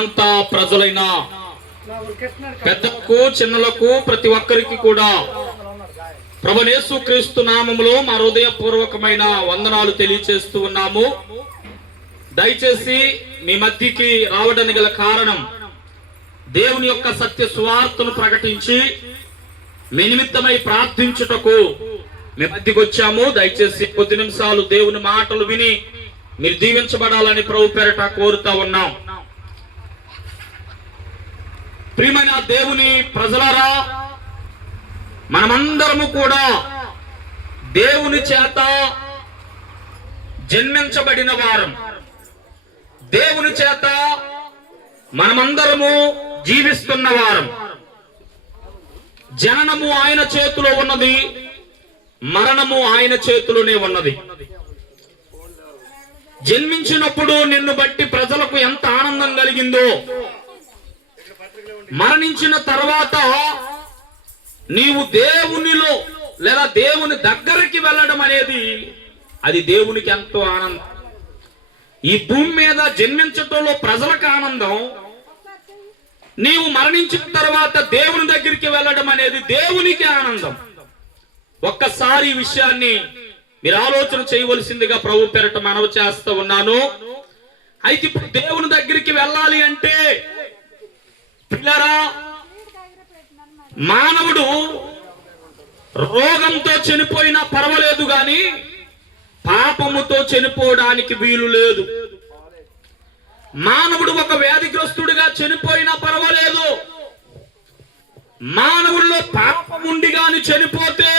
అంతా ప్రజలైన పెద్దలకు చిన్నలకు ప్రతి ఒక్కరికి కూడా ప్రభువైన యేసుక్రీస్తు నామములో మా హృదయపూర్వకమైన వందనాలు తెలియజేస్తూ ఉన్నాము. దయచేసి మీ మధ్యకి రావడానికి గల కారణం దేవుని యొక్క సత్య సువార్తను ప్రకటించి మీ నిమిత్తమై ప్రార్థించుటకు మీ మధ్యకి వచ్చాము. దయచేసి కొద్ది నిమిషాలు దేవుని మాటలు విని మీరు దీవించబడాలని ప్రభు పేరట కోరుతా ఉన్నాం. ప్రియమైన దేవుని ప్రజలారా, మనమందరము కూడా దేవుని చేత జన్మించబడిన వారం. దేవుని చేత మనమందరము జీవిస్తున్న వారం. జననము ఆయన చేతిలో ఉన్నది, మరణము ఆయన చేతిలోనే ఉన్నది. జన్మించినప్పుడు నిన్ను బట్టి ప్రజలకు ఎంత ఆనందం కలిగిందో, మరణించిన తర్వాత నీవు దేవునిలో లేదా దేవుని దగ్గరికి వెళ్ళడం అనేది అది దేవునికి ఎంతో ఆనందం. ఈ భూమి మీద జన్మించటంలో ప్రజలకు ఆనందం, నీవు మరణించిన తర్వాత దేవుని దగ్గరికి వెళ్ళడం అనేది దేవునికి ఆనందం. ఒక్కసారి ఈ విషయాన్ని మీరు ఆలోచన చేయవలసిందిగా ప్రభు పేరట మనవి చేస్తూ ఉన్నాను. అయితే ఇప్పుడు దేవుని దగ్గరికి వెళ్ళాలి అంటే పిల్లరా, మానవుడు రోగంతో చనిపోయినా పర్వాలేదు గాని పాపముతో చనిపోవడానికి వీలు లేదు. మానవుడు ఒక వ్యాధిగ్రస్తుడిగా చనిపోయినా పర్వాలేదు, మానవుల్లో పాపం ఉండి గాని చనిపోతే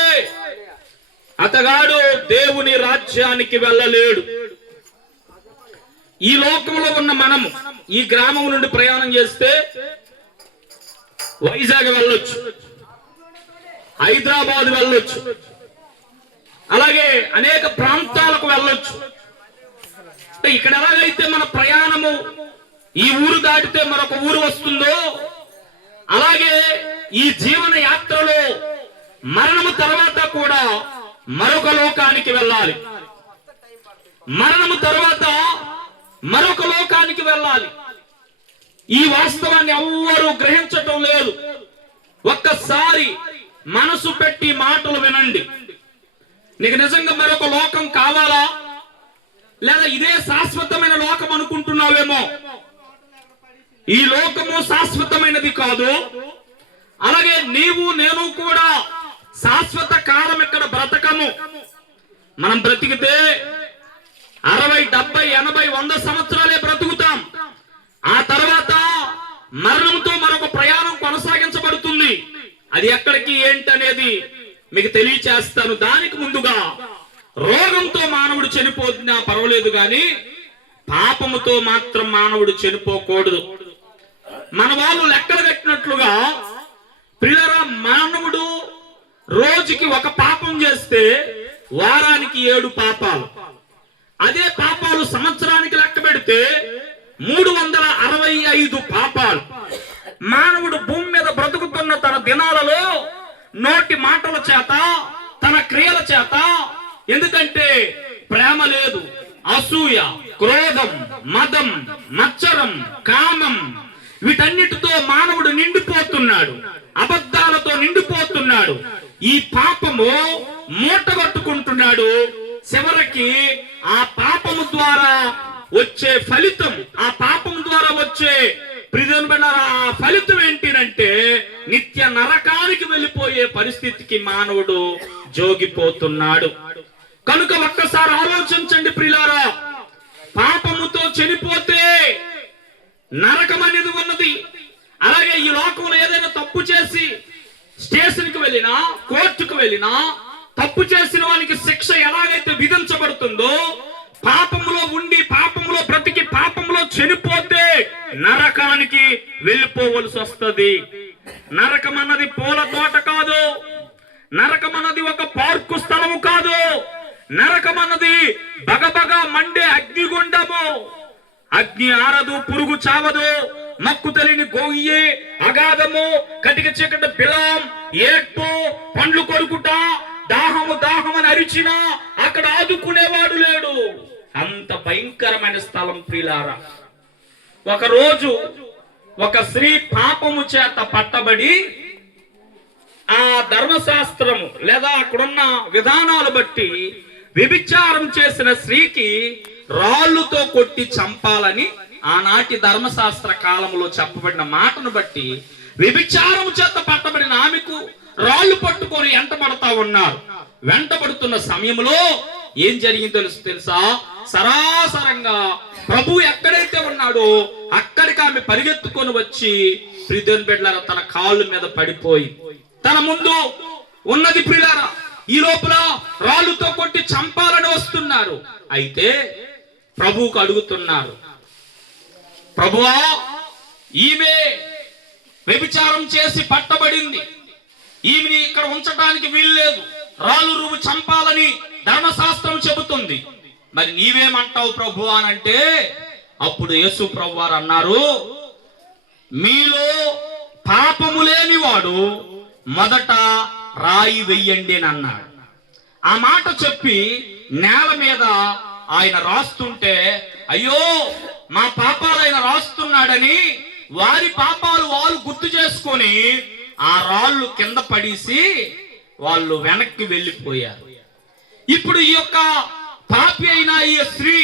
అతగాడు దేవుని రాజ్యానికి వెళ్ళలేడు. ఈ లోకంలో ఉన్న మనము ఈ గ్రామం నుండి ప్రయాణం చేస్తే వైజాగ్ వెళ్ళొచ్చు, హైదరాబాద్ వెళ్ళొచ్చు, అలాగే అనేక ప్రాంతాలకు వెళ్ళొచ్చు. ఇక్కడ ఎలాగైతే మన ప్రయాణము ఈ ఊరు దాటితే మరొక ఊరు వస్తుందో, అలాగే ఈ జీవన యాత్రలో మరణము తర్వాత కూడా మరొక లోకానికి వెళ్ళాలి. మరణము తర్వాత మరొక లోకానికి వెళ్ళాలి. ఈ వాస్తవాన్ని ఎవ్వరూ గ్రహించటం లేదు. ఒక్కసారి మనసు పెట్టి మాటలు వినండి. నీకు నిజంగా మరొక లోకం కావాలా, లేదా ఇదే శాశ్వతమైన లోకం అనుకుంటున్నావేమో? ఈ లోకము శాశ్వతమైనది కాదు. అలాగే నీవు నేను కూడా శాశ్వత కాలం ఇక్కడ బ్రతకము. మనం బ్రతికితే 60, 70, 80, 100 సంవత్సరాలే బ్రతుకుతాం. ఆ తర్వాత మరణంతో మరొక ప్రయాణం కొనసాగించబడుతుంది. అది ఎక్కడికి ఏంటనేది మీకు తెలియచేస్తాను. దానికి ముందుగా రోగంతో మానవుడు చనిపోతున్నా పర్వాలేదు గాని పాపముతో మాత్రం మానవుడు చనిపోకూడదు. మన వాళ్ళు లెక్కలు కట్టినట్లుగా పిల్లరా, మానవుడు రోజుకి ఒక పాపం చేస్తే వారానికి 7 పాపాలు. అదే పాపాలు సంవత్సరానికి లెక్క పెడితే 365 పాపాలు. మానవుడు భూమి మీద బ్రతుకుతున్న తన దినాలలో నోటి మాటల చేత, తన క్రియల చేత, ఎందుకంటే ప్రేమ లేదు, అసూయ, క్రోధం, మదం, మత్సరం, కామం, వీటన్నిటితో మానవుడు నిండిపోతున్నాడు. అబద్ధాలతో నిండిపోతున్నాడు. ఈ పాపము మూటగట్టుకుంటున్నాడు. చివరికి ఆ పాపము ద్వారా వచ్చే ఫలితం, ఆ పాపం ద్వారా వచ్చే ఆ ఫలితం ఏంటినంటే నిత్య నరకానికి వెళ్ళిపోయే పరిస్థితికి మానవుడు జోగిపోతున్నాడు. కనుక ఒక్కసారి ఆలోచించండి ప్రియులారా, పాపముతో చనిపోతే నరకం అనేది ఉన్నది. అలాగే ఈ లోకంలో ఏదైనా తప్పు చేసి స్టేషన్కి వెళ్ళినా, కోర్టుకు వెళ్ళినా, తప్పు చేసిన వానికి శిక్ష ఎలాగైతే విధించబడుతుందో, పాపములో ఉండి పాపములో బ్రతికి పాపములో చనిపోతే నరకానికి వెళ్ళిపోవలసి వస్తుంది. నరకం అన్నది పూల తోట కాదు, నరకం అన్నది ఒక పార్కు స్థలము కాదు, నరకం అన్నది బగబగ మండే అగ్నిగుండము. అగ్ని ఆరదు, పురుగు చావదు, మక్కు తెలియని గోయ్యి, అగాధము, కటిక చీకటి బిలం, ఏడ్పు, పండ్లు కొరుకుట, దాహము దాహమని అరిచినా అక్కడ ఆదుకునేవాడు లేడు. అంత భయంకరమైన స్థలం ప్రియులారా. ఒకరోజు ఒక స్త్రీ పాపము చేత పట్టబడి ఆ ధర్మశాస్త్రము లేదా అక్కడున్న విధానాలు బట్టి వ్యభిచారం చేసిన స్త్రీకి రాళ్లుతో కొట్టి చంపాలని ఆనాటి ధర్మశాస్త్ర కాలంలో చెప్పబడిన మాటను బట్టి వ్యభిచారం చేత పట్టబడిన ఆమెకు రాళ్లు పట్టుకొని వెంటబడతా ఉన్నారు. వెంటబడుతున్న సమయంలో ఏం జరిగిందో తెలుసా? సరాసరంగా ప్రభు ఎక్కడైతే ఉన్నాడో అక్కడికి ఆమె పరిగెత్తుకొని వచ్చి ప్రియదేవుని బిడ్డలారా తన కాళ్ళ మీద పడిపోయి తన ముందు ఉన్నది ప్రియులారా ఈ లోపల రాళ్ళుతో కొట్టి చంపాలని వస్తున్నారు. అయితే ప్రభువుకు అడుగుతున్నారు, ప్రభువా ఈమె వ్యభిచారం చేసి పట్టబడింది, ఈమెని ఇక్కడ ఉంచడానికి వీల్లేదు, రాళ్ళు రువ్వు చంపాలని ధర్మశాస్త్రం చెబుతుంది, మరి నీవేమంటావు ప్రభు అనంటే అప్పుడు యేసు ప్రభు వారు అన్నారు, మీలో పాపము లేనివాడు మొదట రాయి వెయ్యండి అని అన్నాడు. ఆ మాట చెప్పి నేల మీద ఆయన రాస్తుంటే అయ్యో మా పాపాలు ఆయన రాస్తున్నాడని వారి పాపాలు వాళ్ళు గుర్తు చేసుకొని ఆ రాళ్ళు కింద పడేసి వాళ్ళు వెనక్కి వెళ్ళిపోయారు. ఇప్పుడు ఈ యొక్క పాపి అయిన ఈ స్త్రీ,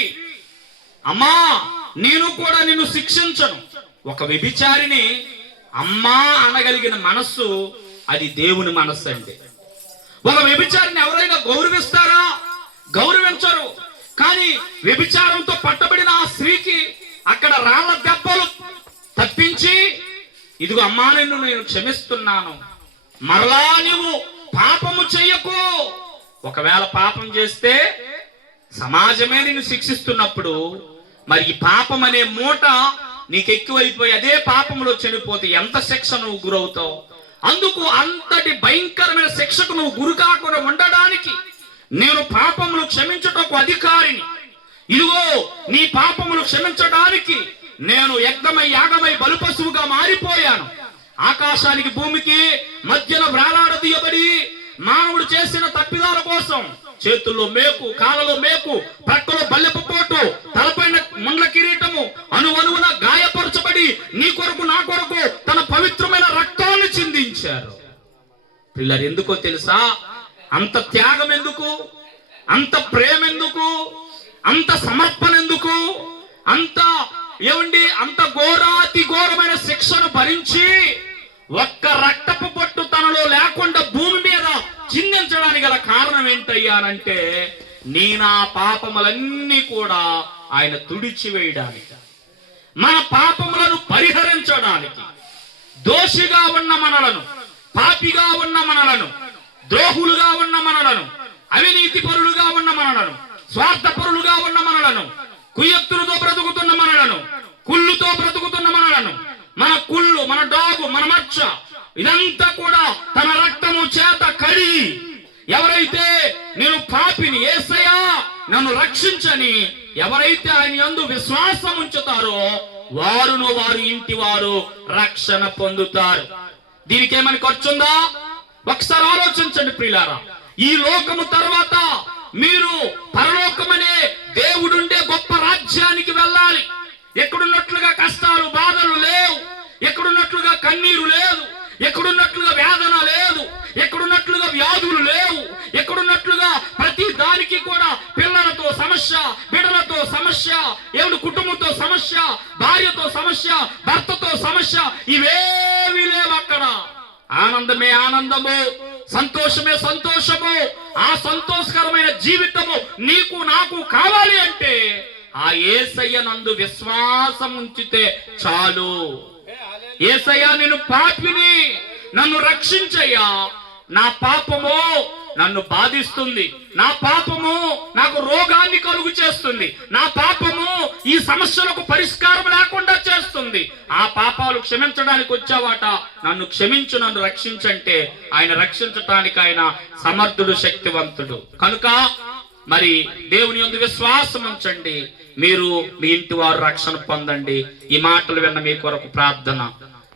అమ్మా నేను కూడా నిన్ను శిక్షించను, ఒక వ్యభిచారిని అమ్మా అనగలిగిన మనస్సు అది దేవుని మనస్సు అండి. ఒక వ్యభిచారిని ఎవరైనా గౌరవిస్తారా? గౌరవించరు. కానీ వ్యభిచారంతో పట్టబడిన ఆ స్త్రీకి అక్కడ రాళ్ల దెబ్బలు తప్పించి ఇదిగో అమ్మా నిన్ను నేను క్షమిస్తున్నాను, మరలా నీవు పాపము చెయ్యకు. ఒకవేళ పాపం చేస్తే సమాజమే నిన్ను శిక్షిస్తున్నప్పుడు మరి ఈ పాపం అనే మూట నీకు ఎక్కువైపోయి అదే పాపంలో చనిపోతే ఎంత శిక్ష నువ్వు గురవుతావు? అందుకు అంతటి భయంకరమైన శిక్షకు నువ్వు గురి కాకుండా ఉండడానికి నేను పాపములు క్షమించుటకు అధికారిని. ఇదిగో నీ పాపములు క్షమించడానికి నేను యజ్ఞమై యాగమై బలిపశువుగా మారిపోయాను. ఆకాశానికి భూమికి మధ్యన వేలాడదీయబడి మానవుడు చేసిన తప్పిదాల కోసం చేతుల్లో మేకు, కాళ్ళలో మేకు, ప్రక్కలో బల్లెపు పోటు, తలపైన ముండ్ల కిరీటము అనువనువున గాయపరచబడి నీ కొరకు నా కొరకు తన పవిత్రమైన రక్తాన్ని చిందించారు. పిల్లలు ఎందుకో తెలుసా? అంత త్యాగం ఎందుకు? అంత ప్రేమ ఎందుకు? అంత సమర్పణ ఎందుకు? అంత ఘోరాతి ఘోరమైన శిక్షను భరించి ఒక్క రక్తపు పొట్టు తనలో లేకుండా భూమి మీద చిందించడానికి గల కారణం ఏంటయ్యానంటే నీ నా పాపములన్నీ కూడా ఆయన తుడిచివేయడానికి, మన పాపములను పరిహరించడానికి, దోషిగా ఉన్న మనలను, పాపిగా ఉన్న మనలను, ద్రోహులుగా ఉన్న మనలను, అవినీతి పరులుగా ఉన్న మనలను, స్వార్థపరులుగా ఉన్న మనలను, కుయ్యత్తులతో బ్రతుకుతున్న మనలను, కుళ్ళుతో బ్రతుకుతున్న మనలను, మన కుళ్ళు, మన డాగు, మన మచ్చ ఇదంతా కూడా తన రక్తము చేత కడిగి ఎవరైతే నేను పాపిని యేసయ్యా నన్ను రక్షించని ఎవరైతే ఆయన యందు విశ్వాసం ఉంచుతారో వారును వారి ఇంటి వారు రక్షణ పొందుతారు. దీనికి ఏమని ఖర్చుందా? ఒకసారి ఆలోచించండి ప్రియులారా. ఈ లోకము తర్వాత మీరు పరలోకమనే దేవుడుండే గొప్ప రాజ్యానికి వెళ్ళాలి. ఎక్కడున్నట్లుగా కష్టాలు బాధలు లేవు, ఎక్కడున్నట్లుగా కన్నీరు లేదు, ఎక్కడున్నట్లుగా వేదన లేదు, ఎక్కడున్నట్లుగా వ్యాధులు లేవు, ఎక్కడున్నట్లుగా ప్రతి దానికి కూడా పిల్లలతో సమస్య, బిడ్డలతో సమస్య, ఏమిటి కుటుంబంతో సమస్య, భార్యతో సమస్య, భర్తతో సమస్య, ఇవేవి లేవు అక్కడ. ఆనందమే ఆనందము, సంతోషమే సంతోషము. ఆ సంతోషకరమైన జీవితము నీకు నాకు కావాలి అంటే ఆ యేసయ్య నందు విశ్వాసం ఉంచితే చాలు. యేసయ్యా నేను పాపిని, నన్ను రక్షించయ్యా, నా పాపము నన్ను బాధిస్తుంది, నా పాపము నాకు రోగాన్ని కలుగు చేస్తుంది, నా పాపము ఈ సమస్యలకు పరిష్కారం లేకుండా చేస్తుంది, ఆ పాపాలు క్షమించడానికి వచ్చావాట, నన్ను క్షమించు, నన్ను రక్షించంటే ఆయన రక్షించటానికి ఆయన సమర్థుడు, శక్తివంతుడు. కనుక మరి దేవుని యందు విశ్వాసం ఉంచండి, మీరు మీ ఇంటి వారు రక్షణ పొందండి. ఈ మాటలు విన్న మీ కొరకు ప్రార్థన.